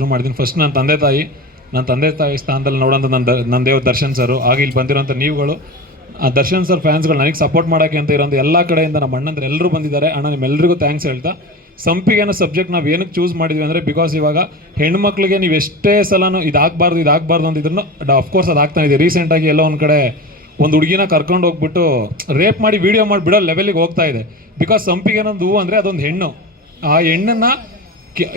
ಶುರು ಮಾಡ್ತೀನಿ. ಫಸ್ಟ್ ನನ್ನ ತಂದೆ ತಾಯಿ ಸ್ಥಾನದಲ್ಲಿ ನೋಡೋಂಥ ನನ್ನ ದೇವ್ರ ದರ್ಶನ್ ಸರು, ಆಗ ಇಲ್ಲಿ ಬಂದಿರೋಂಥ ನೀವುಗಳು, ಆ ದರ್ಶನ್ ಸರ್ ಫ್ಯಾನ್ಸ್ಗಳು ನನಗೆ ಸಪೋರ್ಟ್ ಮಾಡೋಕ್ಕೆ ಅಂತ ಇರೋಂಥ ಎಲ್ಲ ಕಡೆಯಿಂದ ನಮ್ಮ ಅಣ್ಣಂದ್ರೆ ಎಲ್ಲರೂ ಬಂದಿದ್ದಾರೆ. ಅಣ್ಣ ನಿಮ್ಮೆಲ್ಲರಿಗೂ ಥ್ಯಾಂಕ್ಸ್ ಹೇಳ್ತಾ, ಸಂಪಿಗೆ ಅನ್ನೋ ಸಬ್ಜೆಕ್ಟ್ ನಾವು ಏನಕ್ಕೆ ಚೂಸ್ ಮಾಡಿದ್ವಿ ಅಂದರೆ, ಬಿಕಾಸ್ ಇವಾಗ ಹೆಣ್ಮಕ್ಳಿಗೆ ನೀವು ಎಷ್ಟೇ ಸಲನೂ ಇದಾಗಬಾರ್ದು ಅಂತಿದ್ರು ಅಫ್ಕೋರ್ಸ್ ಅದು ಆಗ್ತಾನೆ ಇದೆ. ರೀಸೆಂಟಾಗಿ ಎಲ್ಲೋ ಒಂದು ಕಡೆ ಒಂದು ಹುಡುಗಿನ ಕರ್ಕೊಂಡು ಹೋಗ್ಬಿಟ್ಟು ರೇಪ್ ಮಾಡಿ ವೀಡಿಯೋ ಮಾಡಿ ಬಿಡೋ ಲೆವೆಲಿಗೆ ಹೋಗ್ತಾ ಇದೆ. ಬಿಕಾಸ್ ಸಂಪಿಗೆ ಅನ್ನೋದು ಹೂವು ಅಂದರೆ ಅದೊಂದು ಹೆಣ್ಣು. ಆ ಹೆಣ್ಣನ್ನು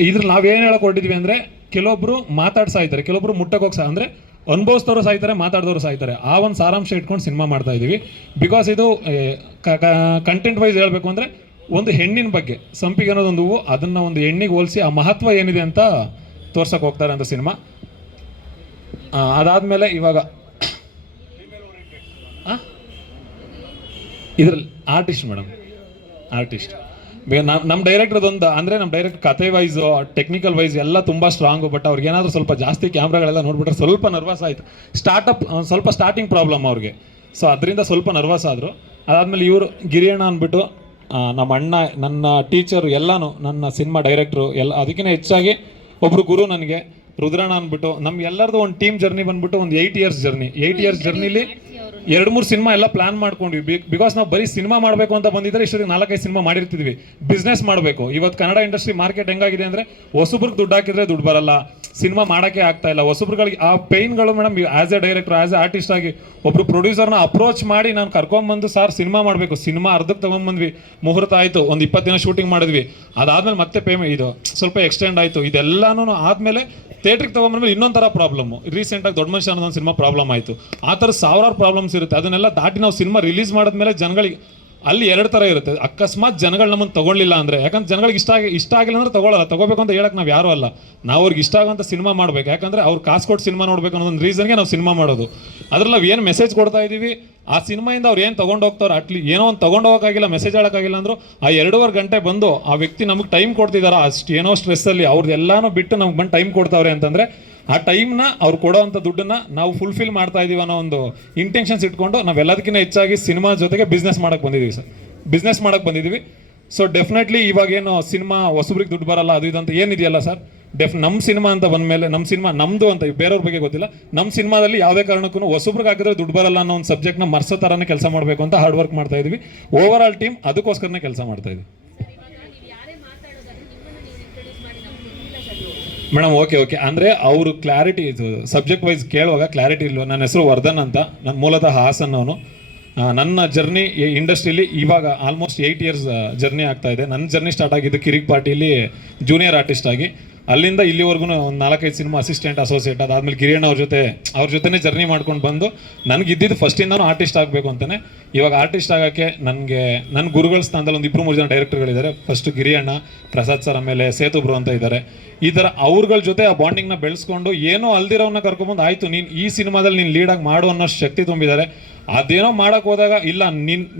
ಇದ್ರಲ್ಲಿ ನಾವೇನು ಹೇಳಕ್ಕೆ ಹೊರಟಿದ್ವಿ ಅಂದರೆ, ಕೆಲವೊಬ್ಬರು ಮಾತಾಡ್ಸಾ ಇದ್ದಾರೆ, ಕೆಲವೊಬ್ರು ಮುಟ್ಟಕ್ಕೆ ಹೋಗಿ ಅಂದರೆ ಅನುಭವಿಸ್ತವ್ರು ಸಾಯ್ತಾರೆ, ಮಾತಾಡಿದವರು ಸಾಯ್ತಾರೆ. ಆ ಒಂದು ಸಾರಾಂಶ ಇಟ್ಕೊಂಡು ಸಿನಿಮಾ ಮಾಡ್ತಾ ಇದ್ದೀವಿ. ಬಿಕಾಸ್ ಇದು ಕಂಟೆಂಟ್ ವೈಸ್ ಹೇಳಬೇಕು ಅಂದರೆ ಒಂದು ಹೆಣ್ಣಿನ ಬಗ್ಗೆ, ಸಂಪಿಗೆ ಅನ್ನೋದೊಂದು ಹೂವು, ಅದನ್ನು ಒಂದು ಹೆಣ್ಣಿಗೆ ಹೋಲಿಸಿ ಆ ಮಹತ್ವ ಏನಿದೆ ಅಂತ ತೋರ್ಸಕ್ಕೆ ಹೋಗ್ತಾರೆ ಅಂತ ಸಿನಿಮಾ. ಅದಾದಮೇಲೆ ಇವಾಗ ಇದರಲ್ಲಿ ಆರ್ಟಿಸ್ಟ್ ಮೇಡಮ್, ಆರ್ಟಿಸ್ಟ್ ನಮ್ಮ ಡೈರೆಕ್ಟರ್ದೊಂದು ಅಂದರೆ ನಮ್ಮ ಡೈರೆಕ್ಟರ್ ಕತೆ ವೈಸು ಟೆಕ್ನಿಕಲ್ ವೈಸ್ ಎಲ್ಲ ತುಂಬ ಸ್ಟ್ರಾಂಗು. ಬಟ್ ಅವ್ರಿಗೆ ಏನಾದರೂ ಸ್ವಲ್ಪ ಜಾಸ್ತಿ ಕ್ಯಾಮ್ರಾಗಳೆಲ್ಲ ನೋಡ್ಬಿಟ್ರೆ ಸ್ವಲ್ಪ ನರ್ವಸ್ ಆಯಿತು. ಸ್ವಲ್ಪ ಸ್ಟಾರ್ಟಿಂಗ್ ಪ್ರಾಬ್ಲಮ್ ಅವ್ರಿಗೆ, ಸೊ ಅದರಿಂದ ಸ್ವಲ್ಪ ನರ್ವಸ್ ಆದರು. ಅದಾದಮೇಲೆ ಇವರು ಗಿರಿಯಣ್ಣ ಅಂದ್ಬಿಟ್ಟು ನಮ್ಮ ಅಣ್ಣ, ನನ್ನ ಟೀಚರು, ಎಲ್ಲನೂ ನನ್ನ ಸಿನಿಮಾ ಡೈರೆಕ್ಟ್ರು ಎಲ್ಲ. ಅದಕ್ಕಿಂತ ಹೆಚ್ಚಾಗಿ ಒಬ್ಬರು ಗುರು ನನಗೆ, ರುದ್ರಣ್ಣ ಅಂದ್ಬಿಟ್ಟು. ನಮ್ಗೆಲ್ಲರದು ಒಂದು ಟೀಮ್ ಜರ್ನಿ ಬಂದ್ಬಿಟ್ಟು ಒಂದು 8 ಇಯರ್ಸ್ ಜರ್ನಿ. 8 ಇಯರ್ಸ್ ಜರ್ನಿಲಿ 2-3 ಸಿನಿಮಾ ಎಲ್ಲ ಪ್ಲಾನ್ ಮಾಡ್ಕೊಂಡ್ವಿ. ಬಿಕಾಸ್ ನಾವು ಬರೀ ಸಿನಿಮಾ ಮಾಡಬೇಕು ಅಂತ ಬಂದಿದ್ರೆ ಇಷ್ಟೊತ್ತಿಗೆ 4-5 ಸಿನಿಮಾ ಮಾಡಿರ್ತಿದ್ವಿ. ಬಿಸ್ನೆಸ್ ಮಾಡಬೇಕು. ಇವತ್ತು ಕನ್ನಡ ಇಂಡಸ್ಟ್ರಿ ಮಾರ್ಕೆಟ್ ಹೆಂಗಾಗಿದೆ ಅಂದರೆ, ಹೊಸಬ್ರಿಗೆ ದುಡ್ಡು ಹಾಕಿದ್ರೆ ದುಡ್ಡು ಬರಲ್ಲ, ಸಿನಿಮಾ ಮಾಡೋಕ್ಕೆ ಆಗ್ತಾ ಇಲ್ಲ. ಹೊಸಬ್ರುಗಳಿಗೆ ಆ ಪೈನ್ಗಳು madam. As a director, as a artist ಆಗಿ ಒಬ್ಬರು ಪ್ರೊಡ್ಯೂಸರ್ನ ಅಪ್ರೋಚ್ ಮಾಡಿ ನಾನು ಕರ್ಕೊಂಬಂದು, ಸರ್ ಸಿನಿಮಾ ಮಾಡಬೇಕು, ಸಿನಿಮಾ ಅರ್ಧಕ್ಕೆ ತೊಗೊಂಬಂದ್ವಿ, ಮುಹೂರ್ತ ಆಯಿತು, ಒಂದು 20 ದಿನ ಶೂಟಿಂಗ್ ಮಾಡಿದ್ವಿ. ಅದಾದಮೇಲೆ ಮತ್ತೆ ಇದು ಸ್ವಲ್ಪ ಎಕ್ಸ್ಟೆಂಡ್ ಆಯಿತು. ಇದೆಲ್ಲನೂ ಆದಮೇಲೆ ಥಿಯೇಟ್ರಿಗೆ ತೊಗೊಂಬಂದ್ಮೇಲೆ ಇನ್ನೊಂದು ಥರ ಪ್ರಾಬ್ಲಮ್ಮು. ರೀಸೆಂಟಾಗಿ ದೊಡ್ಡ ಮನುಷ್ಯ ಅನ್ನೋದೊಂದು ಸಿನಿಮಾ ಪ್ರಾಬ್ಲಮ್ ಆಯಿತು. ಆ ಥರ ಸಾವಿರಾರು ಪ್ರಾಬ್ಲಮ್ಸ್ ಇರುತ್ತೆ. ಅದನ್ನೆಲ್ಲ ದಾಟಿ ನಾವು ಸಿನಿಮಾ ರಿಲೀಸ್ ಮಾಡಿದ್ಮೇಲೆ ಜನಗಳಿಗೆ ಅಲ್ಲಿ 2 ಥರ ಇರುತ್ತೆ. ಅಕಸ್ಮಾತ್ ಜನಗಳು ನಮ್ಮನ್ನು ತೊಗೊಳ್ಳಿಲ್ಲ ಅಂದರೆ, ಯಾಕಂದ್ರೆ ಜನಗಳಿಗೆ ಇಷ್ಟ ಆಗಿಲ್ಲ ಅಂದರೆ ತೊಗೊಳ್ಳಲ್ಲ. ತೊಗೋಬೇಕು ಅಂತ ಹೇಳಕ್ಕೆ ನಾವು ಯಾರೂ ಅಲ್ಲ. ನಾವು ಅವ್ರಿಗೆ ಇಷ್ಟ ಆಗೋಂಥ ಸಿನಿಮಾ ಮಾಡಬೇಕು. ಯಾಕಂದರೆ ಅವ್ರು ಕಾಸು ಕೊಟ್ಟು ಸಿನಿಮಾ ನೋಡಬೇಕು ಅನ್ನೋದೊಂದು ರೀಸನ್ಗೆ ನಾವು ಸಿನಿಮಾ ಮಾಡೋದು. ಅದ್ರಲ್ಲಿ ನಾವು ಏನು ಮೆಸೇಜ್ ಕೊಡ್ತಾ ಇದ್ದೀವಿ, ಆ ಸಿನಿಮಾಯಿಂದ ಅವ್ರು ಏನು ತೊಗೊಂಡು ಹೋಗ್ತಾರೆ, ಏನೋ ಒಂದು ತೊಗೊಂಡು ಹೋಗೋಕ್ಕಾಗಿಲ್ಲ, ಮೆಸೇಜ್ ಹೇಳೋಕ್ಕಾಗಿಲ್ಲ ಅಂದರು, ಆ 2.5 ಗಂಟೆ ಬಂದು ಆ ವ್ಯಕ್ತಿ ನಮಗೆ ಟೈಮ್ ಕೊಡ್ತಿದ್ದಾರೆ. ಅಷ್ಟು ಏನೋ ಸ್ಟ್ರೆಸ್ಸಲ್ಲಿ ಅವ್ರದ್ದೆಲ್ಲನೂ ಬಿಟ್ಟು ನಮ್ಗೆ ಬಂದು ಟೈಮ್ ಕೊಡ್ತಾವ್ರೆ ಅಂತಂದರೆ, ಆ ಟೈಮ್ನ ಅವ್ರು ಕೊಡೋವಂಥ ದುಡ್ಡನ್ನು ನಾವು ಫುಲ್ಫಿಲ್ ಮಾಡ್ತಾ ಇದ್ದೀವಿ ಅನ್ನೋ ಒಂದು ಇಂಟೆನ್ಷನ್ಸ್ ಇಟ್ಕೊಂಡು ನಾವೆಲ್ಲದಕ್ಕಿಂತ ಹೆಚ್ಚಾಗಿ ಸಿನಿಮಾ ಜೊತೆಗೆ ಬಿಸ್ನೆಸ್ ಮಾಡೋಕ್ಕೆ ಬಂದಿದ್ದೀವಿ ಸರ್. ಬಿಸ್ನೆಸ್ ಮಾಡೋಕ್ಕೆ ಬಂದಿದ್ದೀವಿ. ಸೊ ಡೆಫಿನೆಟ್ಲಿ ಇವಾಗೇನು ಸಿನಿಮಾ ಹೊಸಬ್ರಿಗೆ ದುಡ್ಡು ಬರಲ್ಲ ಅದು ಇದಂತ ಏನಿದೆಯಲ್ಲ ಸರ್, ನಮ್ಮ ಸಿನಿಮಾ ಅಂತ ಬಂದಮೇಲೆ, ನಮ್ಮ ಸಿನಿಮಾ ನಮ್ಮದು ಅಂತ ಬೇರೆಯವ್ರ ಬಗ್ಗೆ ಗೊತ್ತಿಲ್ಲ, ನಮ್ಮ ಸಿನಿಮಾದಲ್ಲಿ ಯಾವುದೇ ಕಾರಣಕ್ಕೂ ಹೊಸಬ್ರಿಗೆ ಹಾಕಿದ್ರೆ ದುಡ್ಡು ಬರಲ್ಲ ಅನ್ನೋ ಒಂದು ಸಬ್ಜೆಕ್ಟ್ನ ಮರ್ಸೋ ಥರನೇ ಕೆಲಸ ಮಾಡಬೇಕು ಅಂತ ಹಾರ್ಡ್ ವರ್ಕ್ ಮಾಡ್ತಾ ಇದ್ದೀವಿ. ಓವರ್ ಆಲ್ ಟೀಮ್ ಅದಕ್ಕೋಸ್ಕರನೇ ಕೆಲಸ ಮಾಡ್ತಾ ಇದ್ದೀವಿ ಮೇಡಮ್. ಓಕೆ ಅಂದರೆ ಅವರು ಕ್ಲಾರಿಟಿ, ಇದು ಸಬ್ಜೆಕ್ಟ್ ವೈಸ್ ಕೇಳುವಾಗ ಕ್ಲಾರಿಟಿ ಇಲ್ವ. ನನ್ನ ಹೆಸರು ವರ್ಧನ್ ಅಂತ, ನನ್ನ ಮೂಲತಃ ಹಾಸನ್ನವನು. ನನ್ನ ಜರ್ನಿ ಇಂಡಸ್ಟ್ರಿಯಲ್ಲಿ ಇವಾಗ ಆಲ್ಮೋಸ್ಟ್ 8 ಇಯರ್ಸ್ ಜರ್ನಿ ಆಗ್ತಾ ಇದೆ. ನನ್ನ ಜರ್ನಿ ಸ್ಟಾರ್ಟ್ ಆಗಿದ್ದು ಕಿರಿಕ್ ಪಾರ್ಟಿಲಿ ಜೂನಿಯರ್ ಆರ್ಟಿಸ್ಟ್ ಆಗಿ. ಅಲ್ಲಿಂದ ಇಲ್ಲಿವರೆಗೂ ಒಂದು 4-5 ಸಿನಿಮಾ ಅಸಿಸ್ಟೆಂಟ್, ಅಸೋಸಿಯೇಟ್. ಅದಾದಮೇಲೆ ಗಿರಿಯಣ್ಣ ಅವ್ರ ಜೊತೆನೇ ಜರ್ನಿ ಮಾಡ್ಕೊಂಡು ಬಂದು ನನಗಿದ್ದಿದ್ದು ಫಸ್ಟಿಂದನೂ ಆರ್ಟಿಸ್ಟ್ ಆಗಬೇಕು ಅಂತಲೇ. ಇವಾಗ ಆರ್ಟಿಸ್ಟ್ ಆಗೋಕ್ಕೆ ನನಗೆ ನನ್ನ ಗುರುಗಳ ಸ್ಥಾನದಲ್ಲಿ ಒಂದು 2-3 ಜನ ಡೈರೆಕ್ಟರ್ಗಳಿದ್ದಾರೆ. ಫಸ್ಟು ಗಿರಿಯಣ್ಣ, ಪ್ರಸಾದ್ ಸರ್, ಆಮೇಲೆ ಸೇತು ಬ್ರೋ ಅಂತ ಇದ್ದಾರೆ. ಈ ಥರ ಅವ್ರಗಳ ಜೊತೆ ಆ ಬಾಂಡಿಂಗ್ನ ಬೆಳೆಸ್ಕೊಂಡು ಏನೋ ಅಲ್ದಿರೋನ್ನ ಕರ್ಕೊಂಬಂದು, ಆಯಿತು ನೀನು ಈ ಸಿನಿಮಾದಲ್ಲಿ ನೀನು ಲೀಡಾಗಿ ಮಾಡು ಅನ್ನೋ ಶಕ್ತಿ ತುಂಬಿದ್ದಾರೆ. ಅದೇನೋ ಮಾಡೋಕ್ಕೆ ಹೋದಾಗ, ಇಲ್ಲ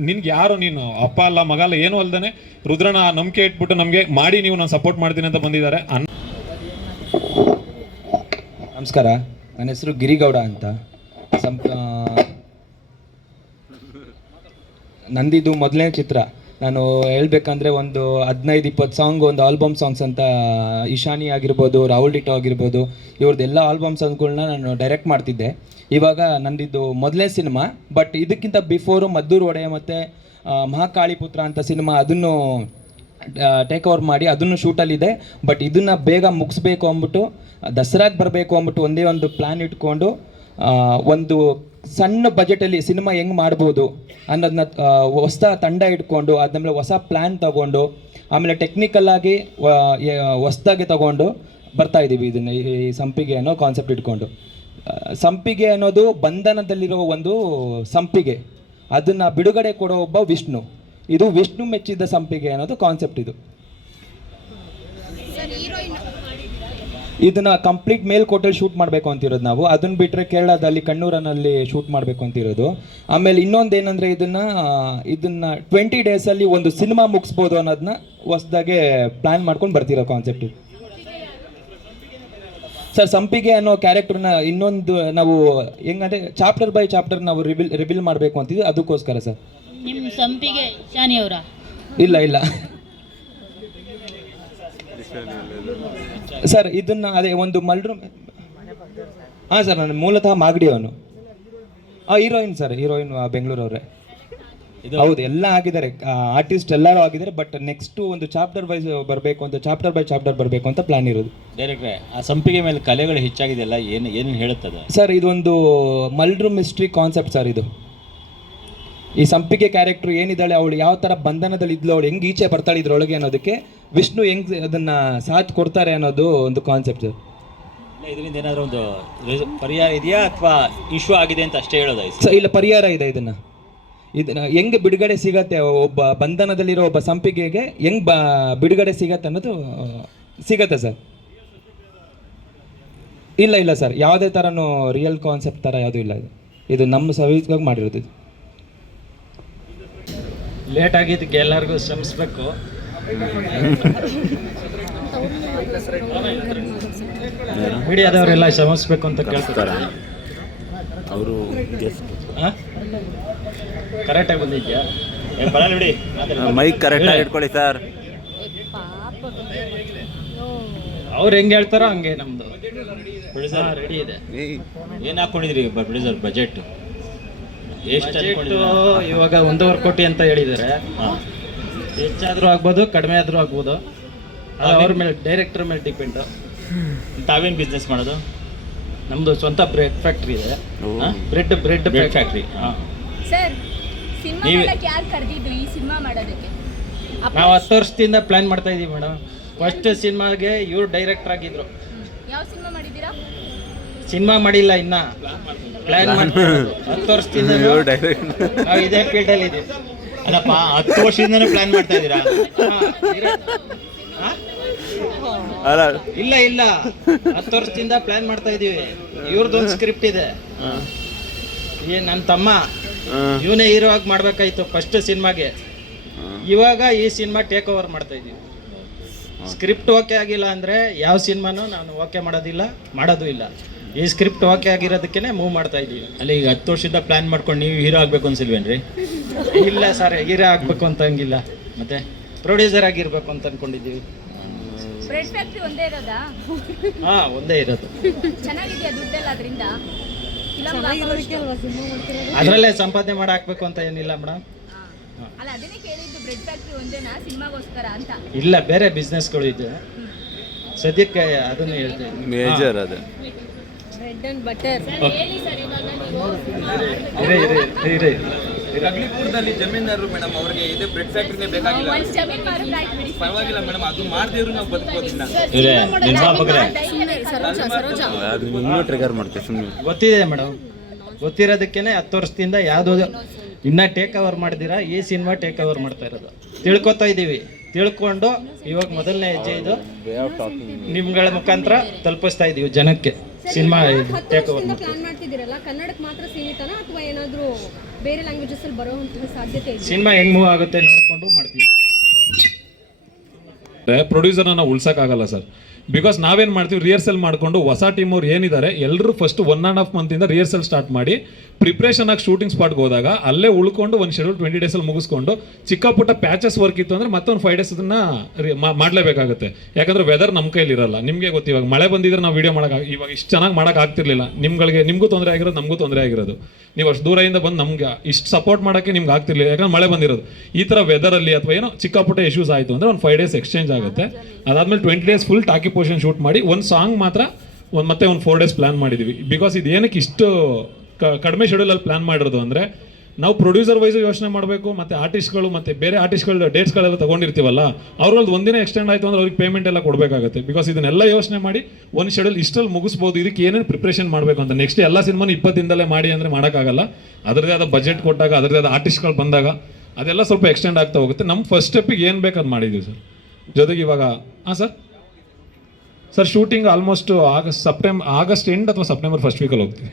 ನಿನ್ಗೆ ಯಾರು, ನೀನು ಅಪ್ಪ ಅಲ್ಲ ಮಗ ಅಲ್ಲ ಏನೂ ಅಲ್ದೇ ರುದ್ರನ ನಂಬಿಕೆ ಇಟ್ಬಿಟ್ಟು ನಮಗೆ ಮಾಡಿ ನೀವು ನಾನು ಸಪೋರ್ಟ್ ಮಾಡ್ತೀನಿ ಅಂತ ಬಂದಿದ್ದಾರೆ. ನಮಸ್ಕಾರ, ನನ್ನ ಹೆಸರು ಗಿರಿಗೌಡ ಅಂತ. ನಂದಿದ್ದು ಮೊದಲನೇ ಚಿತ್ರ. ನಾನು ಹೇಳ್ಬೇಕಂದ್ರೆ ಒಂದು 15-20 ಸಾಂಗ್, ಒಂದು ಆಲ್ಬಮ್ ಸಾಂಗ್ಸ್ ಅಂತ ಇಶಾನಿ ಆಗಿರ್ಬೋದು, ರಾಹುಲ್ ಡಿಟೋ ಆಗಿರ್ಬೋದು, ಇವ್ರದ್ದೆಲ್ಲ ಆಲ್ಬಮ್ ಸಾಂಗ್ಗಳನ್ನ ನಾನು ಡೈರೆಕ್ಟ್ ಮಾಡ್ತಿದ್ದೆ. ಇವಾಗ ನಂದಿದ್ದು ಮೊದಲನೇ ಸಿನಿಮಾ. ಬಟ್ ಇದಕ್ಕಿಂತ ಬಿಫೋರು ಮದ್ದೂರು ಒಡೆಯ ಮತ್ತು ಮಹಾಕಾಳಿಪುತ್ರ ಅಂತ ಸಿನಿಮಾ, ಅದನ್ನು ಟೇಕ್ ಓವರ್ ಮಾಡಿ ಅದನ್ನು ಶೂಟಲ್ಲಿದೆ. ಬಟ್ ಇದನ್ನು ಬೇಗ ಮುಗಿಸ್ಬೇಕು ಅಂದ್ಬಿಟ್ಟು, ದಸರಾಗೆ ಬರಬೇಕು ಅಂದ್ಬಿಟ್ಟು ಒಂದೇ ಒಂದು ಪ್ಲ್ಯಾನ್ ಇಟ್ಕೊಂಡು, ಒಂದು ಸಣ್ಣ ಬಜೆಟಲ್ಲಿ ಸಿನಿಮಾ ಹೆಂಗೆ ಮಾಡ್ಬೋದು ಅನ್ನೋದನ್ನ ಹೊಸ ತಂಡ ಇಟ್ಕೊಂಡು, ಅದಾದಮೇಲೆ ಹೊಸ ಪ್ಲ್ಯಾನ್ ತಗೊಂಡು, ಆಮೇಲೆ ಟೆಕ್ನಿಕಲ್ಲಾಗಿ ಹೊಸದಾಗಿ ತಗೊಂಡು ಬರ್ತಾಯಿದ್ದೀವಿ. ಇದನ್ನು ಈ ಸಂಪಿಗೆ ಅನ್ನೋ ಕಾನ್ಸೆಪ್ಟ್ ಇಟ್ಕೊಂಡು. ಸಂಪಿಗೆ ಅನ್ನೋದು ಬಂಧನದಲ್ಲಿರೋ ಒಂದು ಸಂಪಿಗೆ, ಅದನ್ನು ಬಿಡುಗಡೆ ಕೊಡೋ ಒಬ್ಬ ವಿಷ್ಣು. ಇದು ವಿಷ್ಣು ಮೆಚ್ಚಿದ ಸಂಪಿಗೆ ಅನ್ನೋದು ಕಾನ್ಸೆಪ್ಟ್. ಇದನ್ನ ಕಂಪ್ಲೀಟ್ ಮೇಲ್ಕೋಟೆಲ್ ಶೂಟ್ ಮಾಡಬೇಕು ಅಂತಿರೋದು ನಾವು. ಅದನ್ನ ಬಿಟ್ಟರೆ ಕೇರಳದಲ್ಲಿ ಕಣ್ಣೂರನಲ್ಲಿ ಶೂಟ್ ಮಾಡಬೇಕು ಅಂತಿರೋದು. ಆಮೇಲೆ ಇನ್ನೊಂದು ಏನಂದರೆ, ಇದನ್ನ 20 ಡೇಸಲ್ಲಿ ಒಂದು ಸಿನಿಮಾ ಮುಗಿಸ್ಬೋದು ಅನ್ನೋದನ್ನ ಹೊಸದಾಗೆ ಪ್ಲ್ಯಾನ್ ಮಾಡ್ಕೊಂಡು ಬರ್ತಿರೋ ಕಾನ್ಸೆಪ್ಟ್. ಸರ್, ಸಂಪಿಗೆ ಅನ್ನೋ ಕ್ಯಾರೆಕ್ಟರ್ನ ಇನ್ನೊಂದು ನಾವು ಹೆಂಗಂದರೆ ಚಾಪ್ಟರ್ ಬೈ ಚಾಪ್ಟರ್ ನಾವು ರಿವೀಲ್ ಮಾಡಬೇಕು ಅಂತಿದ್ವಿ. ಅದಕ್ಕೋಸ್ಕರ ಸರ್. ನಿಮ್ಮ ಸಂಪಿಗೆ ಇಶಾನಿ ಅವರ? ಇಲ್ಲ ಸರ್ ಇದನ್ನ ಅದೇ ಒಂದು ಮಲ್ರು ಹಾಂ ಸರ್ ನಾನು ಮೂಲತಃ ಮಾಗಡಿ ಅವನು ಹೀರೋಯಿನ್ ಸರ್, ಹೀರೋಯಿನ್ ಬೆಂಗಳೂರವ್ರೆ. ಹೌದು, ಎಲ್ಲ ಆಗಿದ್ದಾರೆ, ಆರ್ಟಿಸ್ಟ್ ಎಲ್ಲರೂ ಆಗಿದ್ದಾರೆ. ಬಟ್ ನೆಕ್ಸ್ಟ್ ಒಂದು ಚಾಪ್ಟರ್ ವೈಸ್ ಬರಬೇಕು ಅಂತ, ಚಾಪ್ಟರ್ ಬೈ ಚಾಪ್ಟರ್ ಬರಬೇಕು ಅಂತ ಪ್ಲಾನ್ ಇರೋದು. ಡೈರೆಕ್ಟ್ರೆ, ಆ ಸಂಪಿಗೆ ಮೇಲೆ ಕಲೆಗಳು ಹೆಚ್ಚಾಗಿದೆಯಲ್ಲ, ಏನೇನು ಹೇಳುತ್ತದೆ ಸರ್? ಇದೊಂದು ಮಲ್ಡ್ರು ಮಿಸ್ಟ್ರಿ ಕಾನ್ಸೆಪ್ಟ್ ಸರ್ ಇದು. ಈ ಸಂಪಿಗೆ ಕ್ಯಾರೆಕ್ಟರ್ ಏನಿದ್ದಾಳೆ, ಅವಳು ಯಾವ ಥರ ಬಂಧನದಲ್ಲಿ ಇದ್ಲು, ಅವಳು ಹೆಂಗೆ ಈಚೆ ಬರ್ತಾಳೆ ಇದ್ರೊಳಗೆ ಅನ್ನೋದಕ್ಕೆ ವಿಷ್ಣು ಹೆಂಗೆ ಅದನ್ನು ಸಾಥ್ ಕೊಡ್ತಾರೆ ಅನ್ನೋದು ಒಂದು ಕಾನ್ಸೆಪ್ಟ್ ಸರ್. ಇದರಿಂದ ಏನಾದರೂ ಒಂದು ಪರಿಹಾರ ಇದೆಯಾ ಅಥವಾ ಇಶ್ಯೂ ಆಗಿದೆ ಅಂತ ಅಷ್ಟೇ ಹೇಳೋದಾಯ್ತು ಸರ್? ಇಲ್ಲ, ಪರಿಹಾರ ಇದೆ. ಇದನ್ನ ಹೆಂಗೆ ಬಿಡುಗಡೆ ಸಿಗತ್ತೆ, ಒಬ್ಬ ಬಂಧನದಲ್ಲಿರೋ ಒಬ್ಬ ಸಂಪಿಗೆಗೆ ಹೆಂಗೆ ಬಿಡುಗಡೆ ಸಿಗತ್ತೆ ಅನ್ನೋದು ಸಿಗತ್ತೆ ಸರ್. ಇಲ್ಲ ಸರ್, ಯಾವುದೇ ಥರನೂ ರಿಯಲ್ ಕಾನ್ಸೆಪ್ಟ್ ಥರ ಯಾವುದೂ ಇಲ್ಲ. ಇದು ನಮ್ಮ ಸವಿಸ್ಗಾಗಿ ಮಾಡಿರೋದು. ಇದು ಲೇಟ್ ಆಗಿದ್ದಕ್ಕೆ ಎಲ್ಲರಿಗೂ ಶ್ರಮಿಸ್ಬೇಕು. ಮೀಡಿಯಾದವರೆಲ್ಲ ಶ್ರಮಿಸ್ಬೇಕು ಅಂತ ಕೇಳ್ತಾರೆ. ಅವರು ಕರೆಕ್ಟಾಗಿ ಬಂದಿದ್ಯಾ? ಬಿಡಿ, ಮೈಕ್ ಕರೆಕ್ಟಾಗಿ ಇಟ್ಕೊಳ್ಳಿ ಸರ್. ಅವ್ರು ಹೆಂಗೆ ಹೇಳ್ತಾರೋ ಹಂಗೆ ನಮ್ಮದು ರೆಡಿ ಇದೆ. ಏನು ಹಾಕ್ಕೊಂಡಿದ್ರಿ ಪ್ರೊಡ್ಯೂಸರ್ ಬಜೆಟ್? ಎಷ್ಟು ಇವಾಗ 1.5 ಕೋಟಿ ಅಂತ ಹೇಳಿದ್ದಾರೆ. ಹೆಚ್ಚಾದರೂ ಆಗ್ಬೋದು, ಕಡಿಮೆ ಆದರೂ ಆಗ್ಬೋದು. ಅವ್ರ ಮೇಲೆ, ಡೈರೆಕ್ಟರ್ ಮೇಲೆ ಡಿಪೆಂಡ್. ತಾವೇನು ಬಿಸ್ನೆಸ್ ಮಾಡೋದು? ನಮ್ಮದು ಸ್ವಂತ ಬ್ರೆಡ್ ಫ್ಯಾಕ್ಟ್ರಿ ಇದೆ. Bread factory. ಸರ್, ಸಿನಿಮಾ ಮಾಡಕ್ಕೆ ಯಾರು ಕರೆದಿದ್ದು ಈ ಸಿನಿಮಾ ಮಾಡೋದಕ್ಕೆ? ನಾವು 10 ವರ್ಷದಿಂದ ಪ್ಲಾನ್ ಮಾಡ್ತಾ ಇದೀವಿ ಮೇಡಮ್. ಫಸ್ಟ್ ಸಿನಿಮಾಗೆ ಇವ್ರು ಡೈರೆಕ್ಟರ್ ಆಗಿದ್ರು. ಯಾವ ಸಿನಿಮಾ ಮಾಡಿದ್ದೀರಾ? ಸಿನಿಮಾ ಮಾಡಿಲ್ಲ, ಇನ್ನ ಪ್ಲಾನ್ ಮಾಡ್ತಾ 10 ವರ್ಷದಿಂದ ನಾವು ಇದೇ ಫೀಲ್ಡಲ್ಲಿ ಇದೀವಿ. ಅಲ್ಲಪ್ಪ, 10 ವರ್ಷದಿಂದನೂ ಪ್ಲಾನ್ ಮಾಡ್ತಾ ಇದ್ದೀರಾ? ಇಲ್ಲ 10 ವರ್ಷದಿಂದ ಪ್ಲಾನ್ ಮಾಡ್ತಾ ಇದೀವಿ. ಇವ್ರದ್ದೊಂದು ಸ್ಕ್ರಿಪ್ಟ್ ಇದೆ. ನನ್ನ ತಮ್ಮ ಇವನೇ ಹೀರೋ ಆಗಿ ಮಾಡ್ಬೇಕಾಯ್ತು ಫಸ್ಟ್ ಸಿನಿಮಾಗೆ. ಇವಾಗ ಈ ಸಿನಿಮಾ ಟೇಕ್ ಓವರ್ ಮಾಡ್ತಾ ಇದೀವಿ. ಸ್ಕ್ರಿಪ್ಟ್ ಓಕೆ ಆಗಿಲ್ಲ ಅಂದ್ರೆ ಯಾವ ಸಿನಿಮಾನು ನಾನು ಓಕೆ ಮಾಡೋದು ಇಲ್ಲ. ಈ ಸ್ಕ್ರಿಪ್ಟ್ ಓಕೆ ಆಗಿರೋದಕ್ಕೇನೆ ಮೂವ್ ಮಾಡ್ತಾ ಇದೀವಿ. ಅಲ್ಲಿ ಈಗ 10 ವರ್ಷದಿಂದ ಪ್ಲಾನ್ ಮಾಡ್ಕೊಂಡು ನೀವು ಹೀರೋ ಆಗ್ಬೇಕು ಅನ್ಸಿಲ್ವೇನ್ರಿ? ಇಲ್ಲ ಸರ್, ಹೀರೋ ಆಗ್ಬೇಕು ಅಂತ ಹಂಗಿಲ್ಲ. ಮತ್ತೆ ಪ್ರೊಡ್ಯೂಸರ್ ಆಗಿರ್ಬೇಕು ಅಂತ ಅನ್ಕೊಂಡಿದ್ದೀವಿ. ಬ್ರೆಡ್ ಫ್ಯಾಕ್ಟ್ರಿ ಒಂದೇ ಇರೋದಾ? ಒಂದೇ ಇರೋದು. ಚೆನ್ನಾಗಿದೆಯಾ ದುಡ್ಡೆಲ್ಲ ಅದರಿಂದ? ಅದರಲ್ಲೇ ಸಂಪಾದನೆ ಮಾಡಿ ಹಾಕ್ಬೇಕು ಅಂತ ಏನಿಲ್ಲ ಮೇಡಮ್. ಅಲ್ಲ, ಅದನ್ನೇ ಕೇಳಿದ್ದು, ಬ್ರೆಡ್ ಫ್ಯಾಕ್ಟ್ರಿ ಒಂದೇನಾ ಸಿನಿಮಾಗೋಸ್ಕರ ಅಂತ? ಇಲ್ಲ, ಬೇರೆ ಬಿಸ್ನೆಸ್ಗಳು ಇದೆ ಸದ್ಯಕ್ಕೆ, ಅದನ್ನು ಹೇಳ್ತೇವೆ. ಮೇಜರ್ ಅದು ಬ್ರೆಡ್ ಅಂಡ್ ಬಟರ್. ಹೇಳಿ ಸರ್, ಇವಾಗ ಅಗ್ಲಿಪುರದಲ್ಲಿ ಜಮೀನ್ದಾರರು ಮೇಡಮ್, ಅವ್ರಿಗೆ ಇದೇ ಬ್ರೆಡ್ ಫ್ಯಾಕ್ಟ್ರಿನೇ ಬೇಕಾಗಿಲ್ಲ. ಒಂದು ಜಮೀನು ಮಾರೋದು ಆಯ್ತು ಬಿಡಿ. ಪರವಾಗಿಲ್ಲ ಮೇಡಮ್, ಅದು ಮಾಡ್ದೇವ್ರು ನಾವು ಬದುಕೋದಿಲ್ಲ. ಟ್ರಿಗರ್ ಮಾಡ್ತೀವಿ ಸುಮ್ಮನೆ. ಗೊತ್ತಿದೆ ಮೇಡಮ್, ಗೊತ್ತಿರೋದಕ್ಕೇನೆ 10 ವರ್ಷದಿಂದ ಯಾವುದೋ ಇನ್ನ ಟೇಕ್ ಓವರ್ ಮಾಡಿದಿರಾ, ಈ ಸಿನಿಮಾ ಟೇಕ್ ಓವರ್ ಮಾಡ್ತಾ ಇರೋದು. ತಿಳ್ಕೊತಾ ಇದ್ದೀವಿ. ತಿಳ್ಕೊಂಡು ಇವಾಗ ಮೊದಲನೇ ಹೆಜ್ಜೆ ಇದು ನಿಮ್ಗಳ ಮುಖಾಂತರ ತಲುಪಿಸ್ತಾ ಇದೀವಿ ಜನಕ್ಕೆ. ಸಿನಿಮಾ ಟೇಕ್ ಓವರ್ ಪ್ಲಾನ್ ಮಾಡ್ತಿದ್ದೀರಲ್ಲ, ಕನ್ನಡಕ್ಕೆ ಮಾತ್ರ ಸೀಮಿತನಾ ಅಥವಾ ಏನಾದರೂ ಬೇರೆ ಲ್ಯಾಂಗ್ವೇಜಸ್ ಅಲ್ಲಿ ಬರುವಂತಹ ಸಾಧ್ಯತೆ ಇದೆ? ಸಿನಿಮಾ ಹೆಂಗ್ ಮೂವ್ ಆಗುತ್ತೆ ನೋಡ್ಕೊಂಡು ಮಾಡ್ತೀವಿ. ಪ್ರೊಡ್ಯೂಸರ್ನ ನಾವು ಉಳ್ಸೋಕ್ಕಾಗಲ್ಲ ಸರ್. ಬಿಕಾಸ್ ನಾವೇನು ಮಾಡ್ತೀವಿ, ರಿಹರ್ಸಲ್ ಮಾಡಿಕೊಂಡು ಹೊಸ ಟೀಮ್ ಅವ್ರು ಏನಿದ್ದಾರೆ ಎಲ್ಲರೂ ಫಸ್ಟ್ 1.5 ಮಂತಿಂದ ರಿಹರ್ಸಲ್ ಸ್ಟಾರ್ಟ್ ಮಾಡಿ ಪ್ರಿಪ್ರೇಷನ್ ಆಗಿ ಶೂಟಿಂಗ್ ಸ್ಪಾಟ್ಗೆ ಹೋದಾಗ ಅಲ್ಲೇ ಉಳ್ಕೊಂಡು ಒಂದು ಶೆಡ್ಯೂಲ್ 20 ಡೇಸಲ್ಲಿ ಮುಗಿಸ್ಕೊಂಡು ಚಿಕ್ಕ ಪುಟ್ಟ ಪ್ಯಾಚಸ್ ವರ್ಕ್ ಇತ್ತು ಅಂದರೆ ಮತ್ತೊಂದು 5 ಡೇಸ್ ಅದನ್ನು ಮಾಡಲೇಬೇಕಾಗುತ್ತೆ. ಯಾಕಂದರೆ ವೆದರ್ ನಮ್ಮ ಕೈಲಿ ಇರಲ್ಲ. ನಿಮಗೆ ಗೊತ್ತು, ಇವಾಗ ಮಳೆ ಬಂದಿದ್ರೆ ನಾವು ವೀಡಿಯೋ ಇವಾಗ ಇಷ್ಟು ಚೆನ್ನಾಗಿ ಮಾಡೋಕ್ಕಾಗ್ತಿರ್ಲಿಲ್ಲ. ನಿಮಗೂ ತೊಂದರೆ ಆಗಿರೋದು, ನಮಗೂ ತೊಂದರೆ ಆಗಿರೋದು. ನೀವು ಅಷ್ಟು ದೂರದಿಂದ ಬಂದು ನಮ್ಗೆ ಇಷ್ಟು ಸಪೋರ್ಟ್ ಮಾಡೋಕ್ಕೆ ನಿಮ್ಗೆ ಆಗ್ತಿರ್ಲಿಲ್ಲ, ಯಾಕಂದ್ರೆ ಮಳೆ ಬಂದಿರೋದು. ಈ ಥರ ವೆದರಲ್ಲಿ ಅಥವಾ ಏನೋ ಚಿಕ್ಕ ಪುಟ್ಟ ಇಶ್ಯೂಸ್ ಆಯಿತು ಅಂದರೆ ಒಂದು 5 ಡೇಸ್ ಎಕ್ಸ್ಚೇಂಜ್ ಆಗುತ್ತೆ. ಅದಾದಮೇಲೆ 20 ಡೇಸ್ ಫುಲ್ ಟಾಕಿ ಪೋರ್ಷನ್ ಶೂಟ್ ಮಾಡಿ ಒಂದು ಸಾಂಗ್ ಮಾತ್ರ ಮತ್ತೆ ಒಂದು 4 ಡೇಸ್ ಪ್ಲಾನ್ ಮಾಡಿದ್ದೀವಿ. ಬಿಕಾಸ್ ಇದು ಏನಕ್ಕೆ ಇಷ್ಟು ಕಡಿಮೆ ಶೆಡ್ಯೂಲಲ್ಲಿ ಪ್ಲಾನ್ ಮಾಡಿರೋದು ಅಂದರೆ, ನಾವು ಪ್ರೊಡ್ಯೂಸರ್ ವೈಸು ಯೋಚನೆ ಮಾಡಬೇಕು, ಮತ್ತು ಆರ್ಟಿಸ್ಟ್ಗಳು ಮತ್ತು ಬೇರೆ ಆರ್ಟಿಸ್ಟ್ಗಳ ಡೇಟ್ಸ್ಗಳೆಲ್ಲ ತೊಗೊಂಡಿರ್ತೀವಲ್ಲ, ಅವ್ರದ್ದು ಒಂದಿನ ಎಕ್ಸ್ಟೆಂಡ್ ಆಯಿತು ಅಂದರೆ ಅವ್ರಿಗೆ ಪೇಮೆಂಟ್ ಎಲ್ಲ ಕೊಡಬೇಕಾಗುತ್ತೆ. ಬಿಕಾಸ್ ಇದನ್ನೆಲ್ಲ ಯೋಚನೆ ಮಾಡಿ ಒಂದು ಶೆಡ್ಯೂಲ್ ಇಷ್ಟಲ್ಲಿ ಮುಗಿಸ್ಬೋದು. ಇದಕ್ಕೆ ಏನೇನು ಪ್ರಿಪ್ರೇಷನ್ ಮಾಡಬೇಕು ಅಂತ ನೆಕ್ಸ್ಟ್ ಎಲ್ಲ ಸಿನಿಮಾನು 20 ದಿನದಲ್ಲೇ ಮಾಡಿ ಅಂದರೆ ಮಾಡೋಕ್ಕಾಗಲ್ಲ. ಅದರದೇ ಆದ ಬಜೆಟ್ ಕೊಟ್ಟಾಗ, ಅದರದೇ ಆದ ಆರ್ಟಿಸ್ಟ್ಗಳು ಬಂದಾಗ ಅದೆಲ್ಲ ಸ್ವಲ್ಪ ಎಕ್ಸ್ಟೆಂಡ್ ಆಗ್ತಾ ಹೋಗುತ್ತೆ. ನಮ್ಮ ಫಸ್ಟ್ ಸ್ಟೆಪ್ಪಿಗೆ ಏನು ಬೇಕು ಅದು ಮಾಡಿದ್ದೀವಿ ಸರ್. ಜೊತೆಗೆ ಇವಾಗ sir shooting almost August end ಅಥವಾ ಸೆಪ್ಟೆಂಬರ್ ಫಸ್ಟ್ ವೀಕಲ್ಲಿ ಹೋಗ್ತೀವಿ.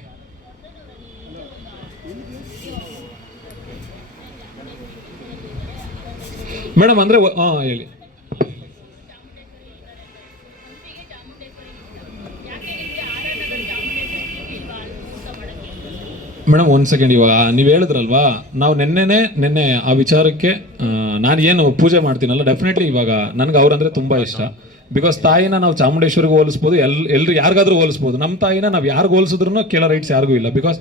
ಮೇಡಮ್ ಅಂದರೆ ಹೇಳಿ ಮೇಡಮ್, 1 ಸೆಕೆಂಡ್. ಇವಾಗ ನೀವು ಹೇಳಿದ್ರಲ್ವಾ, ನಾವು ನಿನ್ನೆ ಆ ವಿಚಾರಕ್ಕೆ ನಾನು ಏನು ಪೂಜೆ ಮಾಡ್ತೀನಲ್ಲ, ಡೆಫಿನೆಟ್ಲಿ ಇವಾಗ ನನಗೆ ಅವ್ರಂದರೆ ತುಂಬ ಇಷ್ಟ. ಬಿಕಾಸ್ ತಾಯಿನ ನಾವು ಚಾಮುಂಡೇಶ್ವರಿಗೆ ಹೋಲಿಸ್ಬೋದು, ಎಲ್ರು ಯಾರಿಗಾದ್ರೂ ಹೋಲಿಸ್ಬೋದು. ನಮ್ಮ ತಾಯಿನ ನಾವು ಯಾರಿಗೂ ಹೋಲಿಸಿದ್ರು ಕೇಳೋ ರೈಟ್ಸ್ ಯಾರಿಗೂ ಇಲ್ಲ. ಬಿಕಾಸ್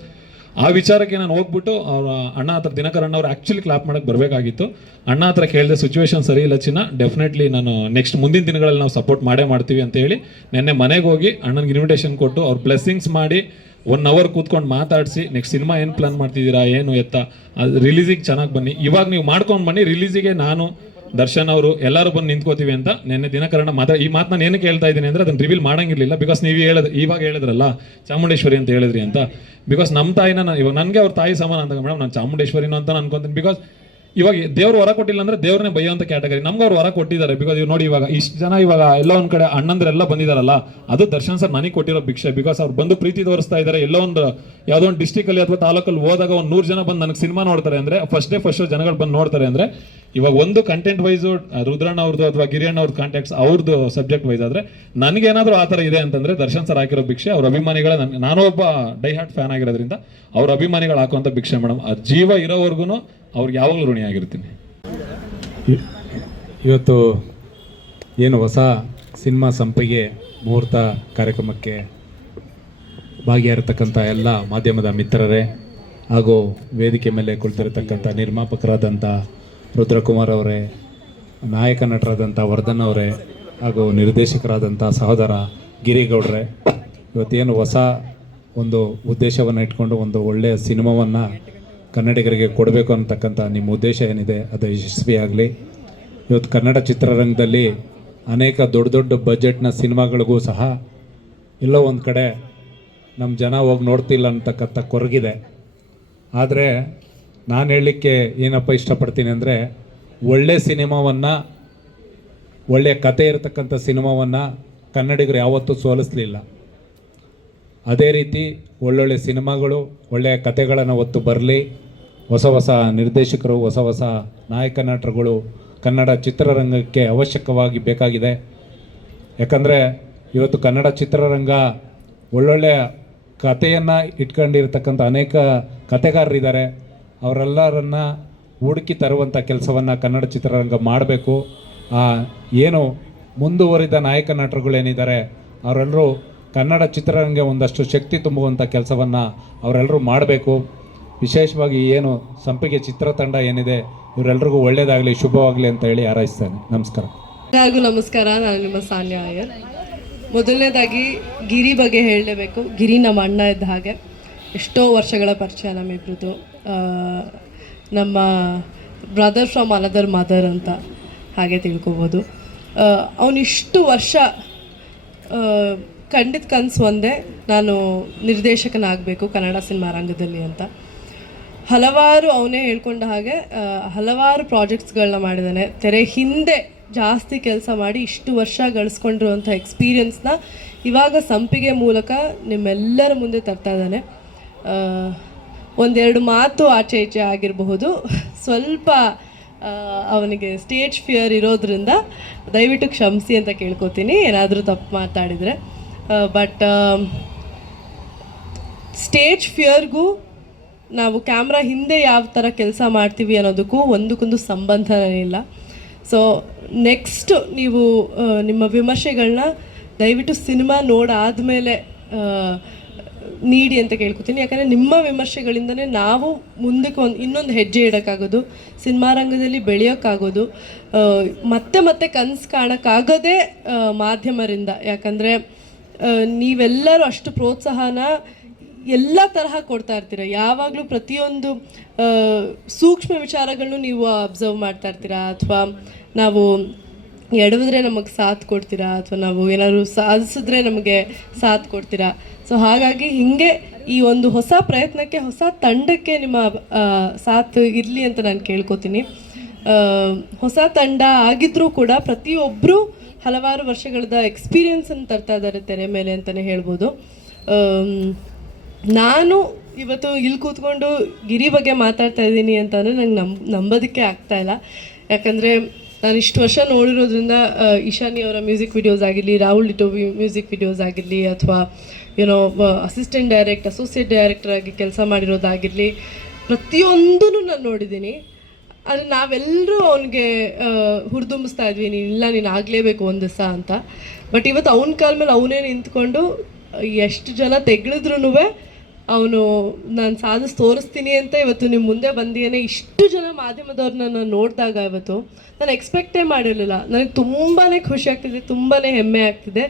ಆ ವಿಚಾರಕ್ಕೆ ನಾನು ಹೋಗ್ಬಿಟ್ಟು ಅವ್ರ ಅಣ್ಣ ಹತ್ರ ದಿನಕರ್ ಅಣ್ಣ ಅವ್ರು ಆ್ಯಕ್ಚುಲಿ ಕ್ಲಾಪ್ ಮಾಡೋಕ್ಕೆ ಬರಬೇಕಾಗಿತ್ತು. ಅಣ್ಣ ಹತ್ರ ಕೇಳಿದೆ, ಸಿಚುವೇಶನ್ ಸರಿ ಇಲ್ಲ ಚಿನ್ನ, ಡೆಫಿನೆಟ್ಲಿ ನಾನು ನೆಕ್ಸ್ಟ್ ಮುಂದಿನ ದಿನಗಳಲ್ಲಿ ನಾವು ಸಪೋರ್ಟ್ ಮಾಡೇ ಮಾಡ್ತೀವಿ ಅಂತ ಹೇಳಿ ನೆನ್ನೆ ಮನೆಗೆ ಹೋಗಿ ಅಣ್ಣನಿಗೆ ಇನ್ವಿಟೇಷನ್ ಕೊಟ್ಟು ಅವ್ರ ಬ್ಲೆಸ್ಸಿಂಗ್ಸ್ ಮಾಡಿ 1 hour ಕೂತ್ಕೊಂಡು ಮಾತಾಡಿಸಿ ನೆಕ್ಸ್ಟ್ ಸಿನಿಮಾ ಏನು ಪ್ಲಾನ್ ಮಾಡ್ತಿದ್ದೀರಾ, ಏನು ಎತ್ತ, ಅದು ರಿಲೀಸಿಗೆ ಚೆನ್ನಾಗಿ ಬನ್ನಿ, ಇವಾಗ ನೀವು ಮಾಡ್ಕೊಂಡು ಬನ್ನಿ, ರಿಲೀಸಿಗೆ ನಾನು ದರ್ಶನ್ ಅವರು ಎಲ್ಲರೂ ಬಂದು ನಿಂತ್ಕೋತೀವಿ ಅಂತ ನೆನ್ನೆ ದಿನಕರಣ ಈ ಮಾತು ನಾನು ಏನಕ್ಕೆ ಹೇಳ್ತಾ ಇದ್ದೀನಿ ಅಂದರೆ ಅದನ್ನು ರಿವೀಲ್ ಮಾಡಂಗಿರಲಿಲ್ಲ. ಬಿಕಾಸ್ ನೀವು ಇವಾಗ ಹೇಳಿದ್ರಲ್ಲ ಚಾಮುಂಡೇಶ್ವರಿ ಅಂತ ಹೇಳಿದ್ರಿ ಅಂತ. ಬಿಕಾಸ್ ನಮ್ಮ ತಾಯಿನ ಇವಾಗ ನನಗೆ ಅವ್ರ ತಾಯಿ ಸಮಾನ ಅಂತ ಮೇಡಮ್, ನಾನು ಚಾಮುಂಡೇಶ್ವರಿನೂ ಅಂತ ಅನ್ಕೊಂತೀನಿ. ಬಿಕಾಸ್ ಇವಾಗ ದೇವ್ರು ಹೊರ ಕೊಟ್ಟಿಲ್ಲ ಅಂದ್ರೆ ದೇವ್ರನ್ನೇ ಬೈಯೋಂಥ ಕ್ಯಾಟಗರಿ. ನಮ್ಗೆ ಅವ್ರು ಹೊರ ಕೊಟ್ಟಿದ್ದಾರೆ. ಬಿಕಾಸ್ ಇವ್ ನೋಡಿ ಇವಾಗ ಇಷ್ಟು ಜನ ಇವಾಗ ಎಲ್ಲ ಒಂದು ಕಡೆ ಅಣ್ಣಂದ್ರೆಲ್ಲ ಬಂದಿದ್ದಾರಲ್ಲ, ಅದು ದರ್ಶನ್ ಸರ್ ನನಗೆ ಕೊಟ್ಟಿರೋ ಭಿಕ್ಷೆ. ಬಿಕಾಸ್ ಅವ್ರು ಬಂದು ಪ್ರೀತಿ ತೋರಿಸ್ತಾ ಇದ್ದಾರೆ. ಎಲ್ಲೋ ಒಂದು ಯಾವುದೋ ಒಂದು ಡಿಸ್ಟಿಕಲ್ಲಿ ಅಥವಾ ತಾಲೂಕಲ್ಲಿ ಹೋದಾಗ ಒಂದು 100 ಜನ ಬಂದು ನನಗೆ ಸಿನಿಮಾ ನೋಡ್ತಾರೆ ಅಂದರೆ, ಫಸ್ಟ್ ಶೋ ಜನಗಳು ಬಂದು ನೋಡ್ತಾರೆ ಅಂದರೆ, ಇವಾಗ ಒಂದು ಕಂಟೆಂಟ್ ವೈಸು ರುದ್ರಣ್ಣ ಅವ್ರದ್ದು ಅಥವಾ ಗಿರಿಯಣ್ಣ ಅವ್ರದ್ದು ಕಾಂಟ್ಯಾಕ್ಟ್ಸ್ ಅವ್ರದ್ದು ಸಬ್ಜೆಕ್ಟ್ ವೈಸ್ ಆದರೆ, ನನಗೇನಾದರೂ ಆ ಥರ ಇದೆ ಅಂತಂದರೆ ದರ್ಶನ್ ಸರ್ ಹಾಕಿರೋ ಭಿಕ್ಷೆ. ಅವ್ರ ಅಭಿಮಾನಿಗಳ ನಾನು ಒಬ್ಬ ಡೈ ಹಾರ್ಟ್ ಫ್ಯಾನ್ ಆಗಿರೋದ್ರಿಂದ ಅವ್ರ ಅಭಿಮಾನಿಗಳು ಹಾಕುವಂಥ ಭಿಕ್ಷೆ ಮೇಡಮ್. ಆ ಜೀವ ಇರೋವರೆಗೂ ಅವ್ರಿಗೆ ಯಾವಾಗಲೂ ಋಣಿಯಾಗಿರ್ತೀನಿ. ಇವತ್ತು ಏನು ಹೊಸ ಸಿನಿಮಾ ಸಂಪಿಗೆ ಮುಹೂರ್ತ ಕಾರ್ಯಕ್ರಮಕ್ಕೆ ಭಾಗಿಯಾಗಿರ್ತಕ್ಕಂಥ ಎಲ್ಲ ಮಾಧ್ಯಮದ ಮಿತ್ರರೇ ಹಾಗೂ ವೇದಿಕೆ ಮೇಲೆ ಕುಳಿತಿರತಕ್ಕಂಥ ನಿರ್ಮಾಪಕರಾದಂಥ ರುದ್ರಕುಮಾರ್ ಅವರೇ, ನಾಯಕ ನಟರಾದಂಥ ವರ್ಧನ್ ಅವರೇ ಹಾಗೂ ನಿರ್ದೇಶಕರಾದಂಥ ಸಹೋದರ ಗಿರಿಗೌಡ್ರೆ, ಇವತ್ತೇನು ಹೊಸ ಒಂದು ಉದ್ದೇಶವನ್ನು ಇಟ್ಕೊಂಡು ಒಂದು ಒಳ್ಳೆಯ ಸಿನಿಮಾವನ್ನು ಕನ್ನಡಿಗರಿಗೆ ಕೊಡಬೇಕು ಅನ್ನತಕ್ಕಂಥ ನಿಮ್ಮ ಉದ್ದೇಶ ಏನಿದೆ ಅದು ಯಶಸ್ವಿಯಾಗಲಿ. ಇವತ್ತು ಕನ್ನಡ ಚಿತ್ರರಂಗದಲ್ಲಿ ಅನೇಕ ದೊಡ್ಡ ದೊಡ್ಡ ಬಜೆಟ್ನ ಸಿನಿಮಾಗಳಿಗೂ ಸಹ ಎಲ್ಲೋ ಒಂದು ಕಡೆ ನಮ್ಮ ಜನ ಹೋಗಿ ನೋಡ್ತಿಲ್ಲ ಅಂತಕ್ಕಂಥ ಕೊರಗಿದೆ. ಆದರೆ ನಾನು ಹೇಳಲಿಕ್ಕೆ ಏನಪ್ಪ ಇಷ್ಟಪಡ್ತೀನಿ ಅಂದರೆ, ಒಳ್ಳೆ ಸಿನಿಮಾವನ್ನು, ಒಳ್ಳೆಯ ಕತೆ ಇರತಕ್ಕಂಥ ಸಿನಿಮಾವನ್ನು ಕನ್ನಡಿಗರು ಯಾವತ್ತೂ ಸೋಲಿಸಲಿಲ್ಲ. ಅದೇ ರೀತಿ ಒಳ್ಳೊಳ್ಳೆ ಸಿನಿಮಾಗಳು, ಒಳ್ಳೆಯ ಕತೆಗಳನ್ನು ಹೊತ್ತು ಬರಲಿ. ಹೊಸ ಹೊಸ ನಿರ್ದೇಶಕರು, ಹೊಸ ಹೊಸ ನಾಯಕ ನಟರುಗಳು ಕನ್ನಡ ಚಿತ್ರರಂಗಕ್ಕೆ ಅವಶ್ಯಕವಾಗಿ ಬೇಕಾಗಿದೆ. ಯಾಕಂದರೆ ಇವತ್ತು ಕನ್ನಡ ಚಿತ್ರರಂಗ ಒಳ್ಳೊಳ್ಳೆಯ ಕತೆಯನ್ನು ಇಟ್ಕೊಂಡಿರ್ತಕ್ಕಂಥ ಅನೇಕ ಕತೆಗಾರರಿದ್ದಾರೆ. ಅವರೆಲ್ಲರನ್ನು ಹುಡುಕಿ ತರುವಂಥ ಕೆಲಸವನ್ನು ಕನ್ನಡ ಚಿತ್ರರಂಗ ಮಾಡಬೇಕು. ಏನು ಮುಂದುವರಿದ ನಾಯಕ ನಟರುಗಳೇನಿದ್ದಾರೆ ಅವರೆಲ್ಲರೂ ಕನ್ನಡ ಚಿತ್ರರಂಗ ಒಂದಷ್ಟು ಶಕ್ತಿ ತುಂಬುವಂಥ ಕೆಲಸವನ್ನು ಅವರೆಲ್ಲರೂ ಮಾಡಬೇಕು. ವಿಶೇಷವಾಗಿ ಏನು ಸಂಪಿಗೆ ಚಿತ್ರತಂಡ ಏನಿದೆ ಇವರೆಲ್ಲರಿಗೂ ಒಳ್ಳೆಯದಾಗಲಿ, ಶುಭವಾಗಲಿ ಅಂತ ಹೇಳಿ ಹಾರೈಸ್ತೇನೆ. ನಮಸ್ಕಾರ. ಎಲ್ಲರಿಗೂ ನಮಸ್ಕಾರ. ನಾನು ನಿಮ್ಮ ಸಾನ್ಯ ಅಯ್ಯರ್. ಮೊದಲನೇದಾಗಿ ಗಿರಿ ಬಗ್ಗೆ ಹೇಳಲೇಬೇಕು. ಗಿರಿ ನಮ್ಮ ಅಣ್ಣ ಇದ್ದ ಹಾಗೆ, ಎಷ್ಟೋ ವರ್ಷಗಳ ಪರಿಚಯ ನಮ್ಮಿಬ್ರದ್ದು. ನಮ್ಮ ಬ್ರದರ್ ಫ್ರಮ್ ಅನದರ್ ಮದರ್ ಅಂತ ಹಾಗೆ ತಿಳ್ಕೊಬೋದು. ಅವನಿಷ್ಟು ವರ್ಷ ಖಂಡಿತ ಕನಸು ಒಂದೇ, ನಾನು ನಿರ್ದೇಶಕನಾಗಬೇಕು ಕನ್ನಡ ಸಿನಿಮಾ ರಂಗದಲ್ಲಿ ಅಂತ. ಹಲವಾರು ಅವನೇ ಹೇಳ್ಕೊಂಡ ಹಾಗೆ ಹಲವಾರು ಪ್ರಾಜೆಕ್ಟ್ಸ್ಗಳನ್ನ ಮಾಡಿದ್ದಾನೆ. ತೆರೆ ಹಿಂದೆ ಜಾಸ್ತಿ ಕೆಲಸ ಮಾಡಿ ಇಷ್ಟು ವರ್ಷ ಗಳಿಸ್ಕೊಂಡಿರುವಂಥ ಎಕ್ಸ್ಪೀರಿಯನ್ಸ್ನ ಇವಾಗ ಸಂಪಿಗೆ ಮೂಲಕ ನಿಮ್ಮೆಲ್ಲರ ಮುಂದೆ ತರ್ತಾ ಇದ್ದಾನೆ. ಒಂದೆರಡು ಮಾತು ಆಚೆ ಈಚೆ ಆಗಿರಬಹುದು, ಸ್ವಲ್ಪ ಅವನಿಗೆ ಸ್ಟೇಜ್ ಫಿಯರ್ ಇರೋದ್ರಿಂದ ದಯವಿಟ್ಟು ಕ್ಷಮಿಸಿ ಅಂತ ಕೇಳ್ಕೊತೀನಿ ಏನಾದರೂ ತಪ್ಪು ಮಾತಾಡಿದರೆ. ಬಟ್ ಸ್ಟೇಜ್ ಫಿಯರ್ಗೂ ನಾವು ಕ್ಯಾಮ್ರಾ ಹಿಂದೆ ಯಾವ ಥರ ಕೆಲಸ ಮಾಡ್ತೀವಿ ಅನ್ನೋದಕ್ಕೂ ಒಂದಕ್ಕೊಂದು ಸಂಬಂಧನೇ ಇಲ್ಲ. ಸೊ ನೆಕ್ಸ್ಟ್ ನೀವು ನಿಮ್ಮ ವಿಮರ್ಶೆಗಳನ್ನ ದಯವಿಟ್ಟು ಸಿನಿಮಾ ನೋಡಾದಮೇಲೆ ನೀಡಿ ಅಂತ ಕೇಳ್ಕೊತೀನಿ. ಯಾಕಂದರೆ ನಿಮ್ಮ ವಿಮರ್ಶೆಗಳಿಂದನೇ ನಾವು ಮುಂದಕ್ಕೆ ಇನ್ನೊಂದು ಹೆಜ್ಜೆ ಇಡೋಕ್ಕಾಗೋದು, ಸಿನಿಮಾ ರಂಗದಲ್ಲಿ ಬೆಳೆಯೋಕ್ಕಾಗೋದು, ಮತ್ತೆ ಮತ್ತೆ ಕನಸು ಕಾಣೋಕ್ಕಾಗೋದೇ ಮಾಧ್ಯಮರಿಂದ. ಯಾಕಂದರೆ ನೀವೆಲ್ಲರೂ ಅಷ್ಟು ಪ್ರೋತ್ಸಾಹನ ಎಲ್ಲ ತರಹ ಕೊಡ್ತಾ ಇರ್ತೀರ. ಯಾವಾಗಲೂ ಪ್ರತಿಯೊಂದು ಸೂಕ್ಷ್ಮ ವಿಚಾರಗಳನ್ನು ನೀವು ಅಬ್ಸರ್ವ್ ಮಾಡ್ತಾ ಇರ್ತೀರಾ, ಅಥವಾ ನಾವು ಎಡವಿದ್ರೆ ನಮಗೆ ಸಾಥ್ ಕೊಡ್ತೀರಾ, ಅಥವಾ ನಾವು ಏನಾದರೂ ಸಾಧಿಸಿದ್ರೆ ನಮಗೆ ಸಾಥ್ ಕೊಡ್ತೀರಾ. ಸೊ ಹಾಗಾಗಿ ಹೀಗೆ ಈ ಒಂದು ಹೊಸ ಪ್ರಯತ್ನಕ್ಕೆ, ಹೊಸ ತಂಡಕ್ಕೆ ನಿಮ್ಮ ಸಾಥ್ ಇರಲಿ ಅಂತ ನಾನು ಕೇಳ್ಕೊತೀನಿ. ಹೊಸ ತಂಡ ಆಗಿದ್ರೂ ಕೂಡ ಪ್ರತಿಯೊಬ್ಬರು ಹಲವಾರು ವರ್ಷಗಳದ ಎಕ್ಸ್ಪೀರಿಯನ್ಸನ್ನು ತರ್ತಾ ಇದ್ದಾರೆ ತೆರೆ ಮೇಲೆ ಅಂತಲೇ ಹೇಳ್ಬೋದು. ನಾನು ಇವತ್ತು ಇಲ್ಲಿ ಕೂತ್ಕೊಂಡು ಗಿರಿ ಬಗ್ಗೆ ಮಾತಾಡ್ತಾ ಇದ್ದೀನಿ ಅಂತಂದರೆ ನಂಗೆ ನಂಬೋದಕ್ಕೆ ಆಗ್ತಾಯಿಲ್ಲ. ಯಾಕಂದರೆ ನಾನು ಇಷ್ಟು ವರ್ಷ ನೋಡಿರೋದ್ರಿಂದ ಇಶಾನಿ ಅವರ ಮ್ಯೂಸಿಕ್ ವಿಡಿಯೋಸ್ ಆಗಿರಲಿ, ರಾಹುಲ್ ಡಿಟೋ ಮ್ಯೂಸಿಕ್ ವಿಡಿಯೋಸ್ ಆಗಿರಲಿ, ಅಥವಾ ಏನೋ ಅಸಿಸ್ಟೆಂಟ್ ಅಸೋಸಿಯೇಟ್ ಡೈರೆಕ್ಟರ್ ಆಗಿ ಕೆಲಸ ಮಾಡಿರೋದಾಗಿರಲಿ, ಪ್ರತಿಯೊಂದೂ ನಾನು ನೋಡಿದ್ದೀನಿ. ಆದರೆ ನಾವೆಲ್ಲರೂ ಅವನಿಗೆ ಹುರಿದುಂಬಿಸ್ತಾ ಇದ್ವಿ, ನೀನು ಆಗಲೇಬೇಕು ಒಂದು ದಿವಸ ಅಂತ. ಬಟ್ ಇವತ್ತು ಅವನ ಕಾಲ ಮೇಲೆ ಅವನೇ ನಿಂತ್ಕೊಂಡು ಎಷ್ಟು ಜನ ತೆಗಳಿದ್ರೂ ಅವನು ನಾನು ಸಾಧಿಸಿ ತೋರಿಸ್ತೀನಿ ಅಂತ ಇವತ್ತು ನಿಮ್ಮ ಮುಂದೆ ಬಂದಿಯೇ. ಇಷ್ಟು ಜನ ಮಾಧ್ಯಮದವ್ರನ್ನ ನಾನು ನೋಡಿದಾಗ ಇವತ್ತು ನಾನು ಎಕ್ಸ್ಪೆಕ್ಟೇ ಮಾಡಿರಲಿಲ್ಲ. ನನಗೆ ತುಂಬಾ ಖುಷಿ ಆಗ್ತಿದೆ, ತುಂಬಾ ಹೆಮ್ಮೆ ಆಗ್ತಿದೆ.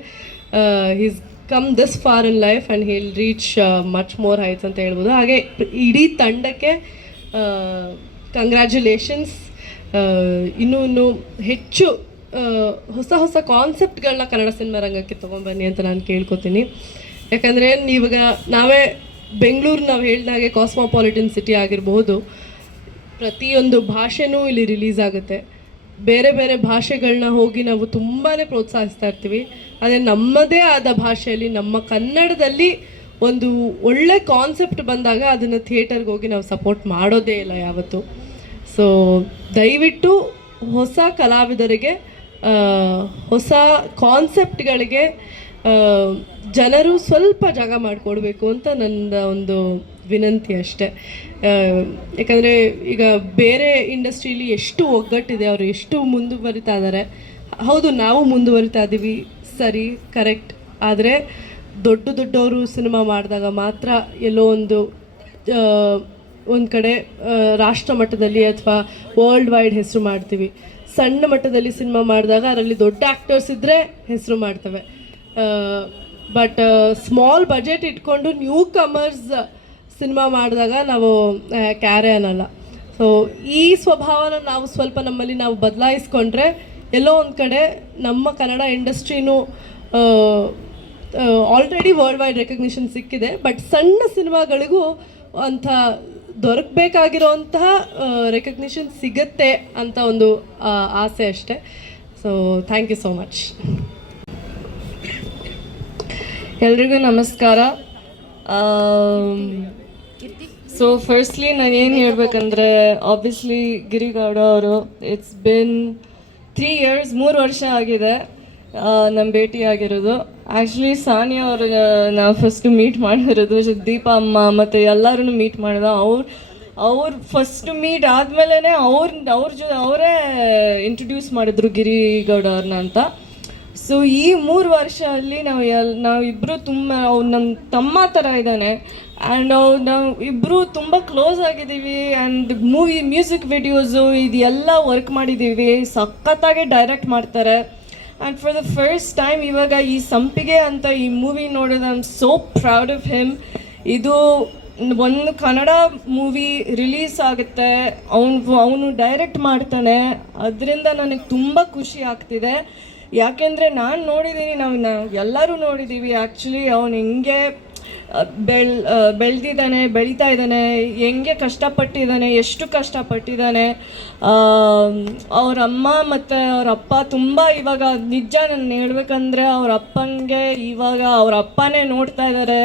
Is come this far in life and he'll reach much more heights ಅಂತ ಹೇಳ್ಬೋದು. ಹಾಗೆ ಇಡೀ ತಂಡಕ್ಕೆ ಕಂಗ್ರ್ಯಾಚುಲೇಷನ್ಸ್. ಇನ್ನೂ ಹೆಚ್ಚು ಹೊಸ ಹೊಸ ಕಾನ್ಸೆಪ್ಟ್ಗಳನ್ನ ಕನ್ನಡ ಸಿನಿಮಾ ರಂಗಕ್ಕೆ ತೊಗೊಂಬನ್ನಿ ಅಂತ ನಾನು ಕೇಳ್ಕೊತೀನಿ. ಯಾಕಂದರೆ ಇವಾಗ ನಾವೇ ಬೆಂಗಳೂರು ನಾವು ಹೇಳಿದಾಗೆ ಕಾಸ್ಮೋಪಾಲಿಟನ್ ಸಿಟಿ ಆಗಿರಬಹುದು, ಪ್ರತಿಯೊಂದು ಭಾಷೆನೂ ಇಲ್ಲಿ ರಿಲೀಸ್ ಆಗುತ್ತೆ. ಬೇರೆ ಬೇರೆ ಭಾಷೆಗಳನ್ನ ಹೋಗಿ ನಾವು ತುಂಬಾ ಪ್ರೋತ್ಸಾಹಿಸ್ತಾ ಇರ್ತೀವಿ. ಆದರೆ ನಮ್ಮದೇ ಆದ ಭಾಷೆಯಲ್ಲಿ ನಮ್ಮ ಕನ್ನಡದಲ್ಲಿ ಒಂದು ಒಳ್ಳೆ ಕಾನ್ಸೆಪ್ಟ್ ಬಂದಾಗ ಅದನ್ನು ಥಿಯೇಟರ್ಗೆ ಹೋಗಿ ನಾವು ಸಪೋರ್ಟ್ ಮಾಡೋದೇ ಇಲ್ಲ ಯಾವತ್ತೂ. ಸೊ ದಯವಿಟ್ಟು ಹೊಸ ಕಲಾವಿದರಿಗೆ, ಹೊಸ ಕಾನ್ಸೆಪ್ಟ್ಗಳಿಗೆ ಜನರು ಸ್ವಲ್ಪ ಜಾಗ ಮಾಡಿಕೊಡ್ಬೇಕು ಅಂತ ನನ್ನ ಒಂದು ವಿನಂತಿ ಅಷ್ಟೆ. ಯಾಕಂದರೆ ಈಗ ಬೇರೆ ಇಂಡಸ್ಟ್ರೀಲಿ ಎಷ್ಟು ಒಗ್ಗಟ್ಟಿದೆ, ಅವರು ಎಷ್ಟು ಮುಂದುವರಿತಾ ಇದ್ದಾರೆ. ಹೌದು, ನಾವು ಮುಂದುವರಿತಾ ಇದ್ದೀವಿ, ಸರಿ, ಕರೆಕ್ಟ್. ಆದರೆ ದೊಡ್ಡವರು ಸಿನಿಮಾ ಮಾಡಿದಾಗ ಮಾತ್ರ ಎಲ್ಲೋ ಒಂದು ಕಡೆ ರಾಷ್ಟ್ರ ಮಟ್ಟದಲ್ಲಿ ಅಥವಾ ವರ್ಲ್ಡ್ ವೈಡ್ ಹೆಸರು ಮಾಡ್ತೀವಿ. ಸಣ್ಣ ಮಟ್ಟದಲ್ಲಿ ಸಿನಿಮಾ ಮಾಡಿದಾಗ ಅದರಲ್ಲಿ ದೊಡ್ಡ ಆ್ಯಕ್ಟರ್ಸ್ ಇದ್ದರೆ ಹೆಸರು ಮಾಡ್ತವೆ. ಬಟ್ ಸ್ಮಾಲ್ ಬಜೆಟ್ ಇಟ್ಕೊಂಡು ನ್ಯೂ ಕಮರ್ಸ್ ಸಿನಿಮಾ ಮಾಡಿದಾಗ ನಾವು ಕ್ಯಾರೆ ಅನ್ನಲ್ಲ. ಸೊ ಈ ಸ್ವಭಾವನ ನಾವು ಸ್ವಲ್ಪ ನಮ್ಮಲ್ಲಿ ನಾವು ಬದಲಾಯಿಸ್ಕೊಂಡ್ರೆ ಎಲ್ಲೋ ಒಂದು ಕಡೆ ನಮ್ಮ ಕನ್ನಡ ಇಂಡಸ್ಟ್ರಿನೂ ಆಲ್ರೆಡಿ ವರ್ಲ್ಡ್ ವೈಡ್ ರೆಕಗ್ನಿಷನ್ ಸಿಕ್ಕಿದೆ. ಬಟ್ ಸಣ್ಣ ಸಿನಿಮಾಗಳಿಗೂ ಅಂಥ ದೊರಕಬೇಕಾಗಿರೋಂತಹ ರೆಕಗ್ನಿಷನ್ ಸಿಗುತ್ತೆ ಅಂತ ಒಂದು ಆಸೆ ಅಷ್ಟೆ. So thank you so much. ಎಲ್ರಿಗೂ ನಮಸ್ಕಾರ. ಸೊ ಫಸ್ಟ್ಲಿ ನಾನು ಏನು ಹೇಳ್ಬೇಕಂದ್ರೆ, ಆಬ್ವಿಯಸ್ಲಿ ಗಿರಿಗೌಡ ಅವರು, ಇಟ್ಸ್ ಬಿನ್ 3 years, 3 ವರ್ಷ ಆಗಿದೆ ನಮ್ಮ ಭೇಟಿ ಆಗಿರೋದು. ಆ್ಯಕ್ಚುಲಿ ಸಾನಿಯಾ ಅವರು ನಾವು ಫಸ್ಟು ಮೀಟ್ ಮಾಡಿರೋದು, ದೀಪ ಅಮ್ಮ ಮತ್ತು ಎಲ್ಲರೂ ಮೀಟ್ ಮಾಡಿದ. ಅವ್ರು ಫಸ್ಟ್ ಮೀಟ್ ಆದಮೇಲೆ ಅವರೇ ಇಂಟ್ರೊಡ್ಯೂಸ್ ಮಾಡಿದ್ರು ಗಿರಿಗೌಡ ಅವ್ರನ್ನ ಅಂತ. ಸೊ ಈ 3 ವರ್ಷದಲ್ಲಿ ನಾವಿಬ್ಬರು ತುಂಬ, ಅವ್ರು ನಮ್ಮ ತಮ್ಮ ಥರ ಇದ್ದಾನೆ. ಆ್ಯಂಡ್ ನಾವು ಇಬ್ಬರು ತುಂಬ ಕ್ಲೋಸ್ ಆಗಿದ್ದೀವಿ. ಆ್ಯಂಡ್ ಮ್ಯೂಸಿಕ್ ವಿಡಿಯೋಸು ಇದೆಲ್ಲ ವರ್ಕ್ ಮಾಡಿದ್ದೀವಿ. ಸಖತ್ತಾಗಿ ಡೈರೆಕ್ಟ್ ಮಾಡ್ತಾರೆ. And for the first time ಇವಾಗ ಈ ಸಂಪಿಗೆ ಅಂತ ಈ ಮೂವಿ ನೋಡಿದ್ರೆ I am so proud of him. ಇದು ಒಂದು ಕನ್ನಡ ಮೂವಿ ರಿಲೀಸ್ ಆಗುತ್ತೆ, ಅವನು ಡೈರೆಕ್ಟ್ ಮಾಡ್ತಾನೆ. ಅದರಿಂದ ನನಗೆ ತುಂಬ ಖುಷಿ ಆಗ್ತಿದೆ. ಯಾಕೆಂದರೆ ನಾನು ನೋಡಿದ್ದೀನಿ, ನಾವು ಎಲ್ಲರೂ ನೋಡಿದ್ದೀವಿ ಆ್ಯಕ್ಚುಲಿ ಅವನು ಹೆಂಗೆ ಬೆಳೀತಾ ಇದ್ದಾನೆ, ಹೆಂಗೆ ಕಷ್ಟಪಟ್ಟಿದ್ದಾನೆ, ಎಷ್ಟು ಕಷ್ಟಪಟ್ಟಿದ್ದಾನೆ. ಅವ್ರ ಅಮ್ಮ ಮತ್ತು ಅವ್ರ ಅಪ್ಪ ತುಂಬ ಇವಾಗ ನಿಜ ನಾನು ಹೇಳ್ಬೇಕಂದ್ರೆ ಅವ್ರ ಅಪ್ಪಂಗೆ ಇವಾಗ ಅವ್ರ ಅಪ್ಪನೇ ನೋಡ್ತಾ ಇದ್ದಾರೆ.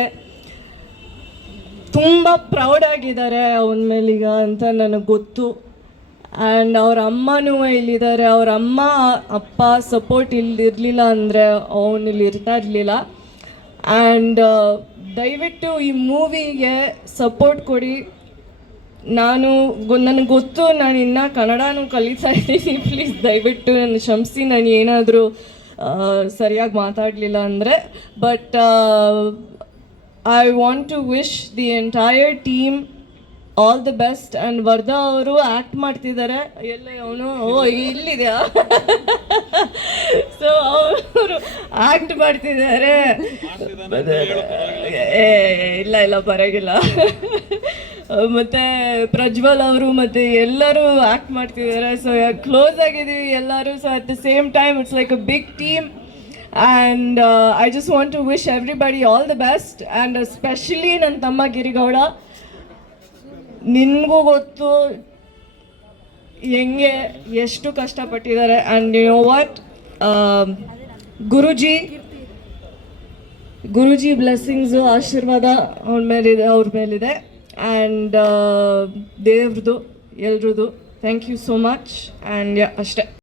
ತುಂಬ ಪ್ರೌಡಾಗಿದ್ದಾರೆ ಅವನ ಮೇಲೀಗ ಅಂತ ನನಗೆ ಗೊತ್ತು. ಆ್ಯಂಡ್ ಅವ್ರ ಅಮ್ಮನೂ ಇಲ್ಲಿದ್ದಾರೆ. ಅವ್ರ ಅಮ್ಮ ಅಪ್ಪ ಸಪೋರ್ಟ್ ಇಲ್ಲಿರಲಿಲ್ಲ ಅಂದರೆ ಅವನಿಲ್ಲಿ ಇರ್ತಾ ಇರಲಿಲ್ಲ. ಆ್ಯಂಡ್ ದಯವಿಟ್ಟು ಈ ಮೂವಿಗೆ ಸಪೋರ್ಟ್ ಕೊಡಿ. ನನಗೆ ಗೊತ್ತು ನಾನು ಇನ್ನೂ ಕನ್ನಡನೂ ಕಲಿತಾ ಇದ್ದೀನಿ. ಪ್ಲೀಸ್ ದಯವಿಟ್ಟು ನನ್ನ ಕ್ಷಮಿಸಿ, ನಾನು ಏನಾದರೂ ಸರಿಯಾಗಿ ಮಾತಾಡಲಿಲ್ಲ ಅಂದರೆ. But I want to wish the entire team all the best. And Vardha ಅವರು ಆ್ಯಕ್ಟ್ ಮಾಡ್ತಿದ್ದಾರೆ. ಎಲ್ಲೇ ಅವನು ಇಲ್ಲಿದೆಯಾ? ಸೊ ಅವರು ಆ್ಯಕ್ಟ್ ಮಾಡ್ತಿದ್ದಾರೆ. ಇಲ್ಲ ಪರವಾಗಿಲ್ಲ. ಮತ್ತು ಪ್ರಜ್ವಲ್ ಅವರು ಮತ್ತು ಎಲ್ಲರೂ ಆ್ಯಕ್ಟ್ ಮಾಡ್ತಿದ್ದಾರೆ. ಸೊ ಕ್ಲೋಸ್ ಆಗಿದ್ದೀವಿ ಎಲ್ಲರೂ. So at the same time it's like a big team. And I just want to wish everybody all the best. And especially ನನ್ನ ತಮ್ಮ ಗಿರಿಗೌಡ, ನಿನಗೂ ಗೊತ್ತು ಹೆಂಗೆ ಎಷ್ಟು ಕಷ್ಟಪಟ್ಟಿದ್ದಾರೆ. And you know what, Guruji blessings, ಆಶೀರ್ವಾದ ಅವ್ರ ಮೇಲಿದೆ. ಆ್ಯಂಡ್ ದೇವ್ರದ್ದು ಎಲ್ರದ್ದು thank you so much. And ಅಷ್ಟೇ.